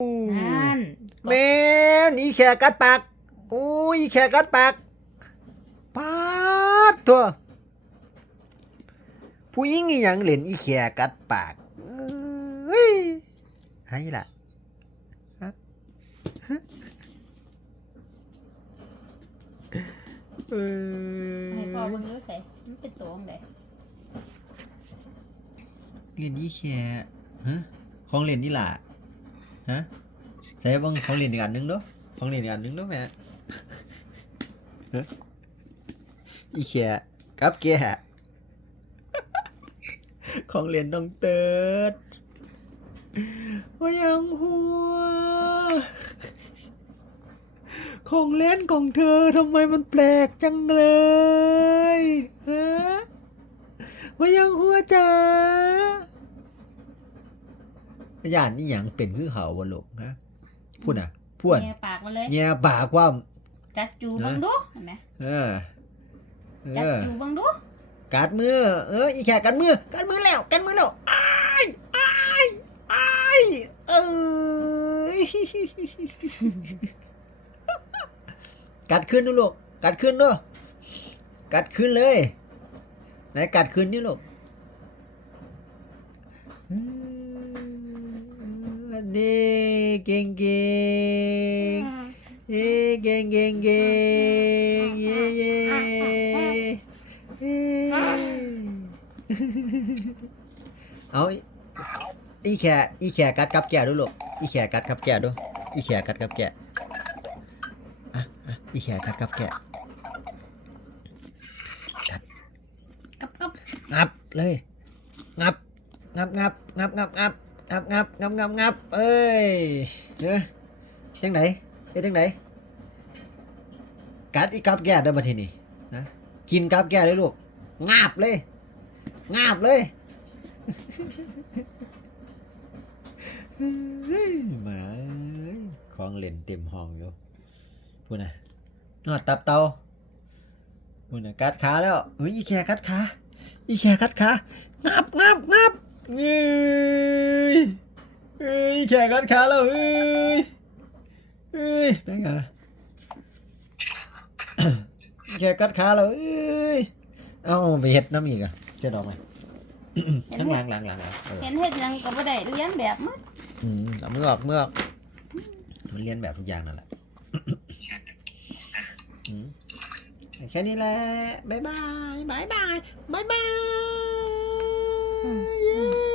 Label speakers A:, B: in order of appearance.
A: นั่น
B: แม่นอีแขกกัดปากโอ้ยอีแขกกัดปากปาดตัวผู้หญิงอีหยังเล่นอีแขกกัดปากเอ้ยให้ล่ะฮะฮะเอ้ย
A: ให้พ่อเบิ่งรู้ใส่มันเป็นตัวของใด
B: เล่นอีแขกฮะของเล่นนี่ล่ะ ฮะใส่บ้างของเล่นอีกอันหนึงเด้อของเล่นอีกอันหนึงเด้อแม่อีแขกกับแกของเล่นน้องเติร์ดว่ายังหัว ของเล่นของเธอทำไมมันแปลกจังเลยฮะว่ายังหัวจ๋า ย่านนี่ยังเป็นคือเขาบนโลกฮะพูดอะพูด
A: แง่ปากมาเลย
B: แง่ปากว่า
A: จัดจูเบังดูเห็นไหม
B: เออเอ
A: จัด
B: อ
A: จูเบังดู
B: กัดมือ เอออีแขกกัดมือกัดมือแล้วกัดมือแล้วอ้ายอ้ายอ้ายเออกัดขึ้นดูลูกกัดขึ้นด้วยกัดขึ้นเลย ไหนกัดขึ้นนี่ลูกเออ ดี เก่งเก่งเอ้เก่งเก่งเก่งเย้เย้เอ้เอาอีแขอีแขกัดกับแกดูลูกอีแขกัดกับแกดูอีแขกัดกับแกอะอะอีแขกัดกับแก
A: กับกับ
B: งับเลยงับงับงับงับงับงับ งับงับงับงับงับเอ้ยเด้อจังไหนเฮ็ดจังไหนกัดอีกับแก่เด้บัดทีนี้นะกินกับแก่เลยลูกงาบเลยงาบเลยหมาของเล่นเต็มห้องอยู่พูดนะนอดตับเตาพูดนะกัดขาแล้วเฮ้ยอีแค่กัดขาอีแขกัดขางับงับงับ ย้ยเอ้ยอีแขกัดขาแล้วเอ้ยเอ้ยเป็นไงอีแขกัดขาแล้วเอ้ยเอาไปเฮ็ดน้ำอีกอะเจะดอกไหมข้างหลังหลังหลังหลังเออ
A: เห็นเฮ็ดหยังก็บ่ได้เรียนแบบมัน
B: อืมเอามือออกมือออกมันเรียนแบบทุกอย่างนั่นแหละอืมแค่นี้แหละบ๊ายบายบ๊ายบายบ๊ายบาย 嗯嗯。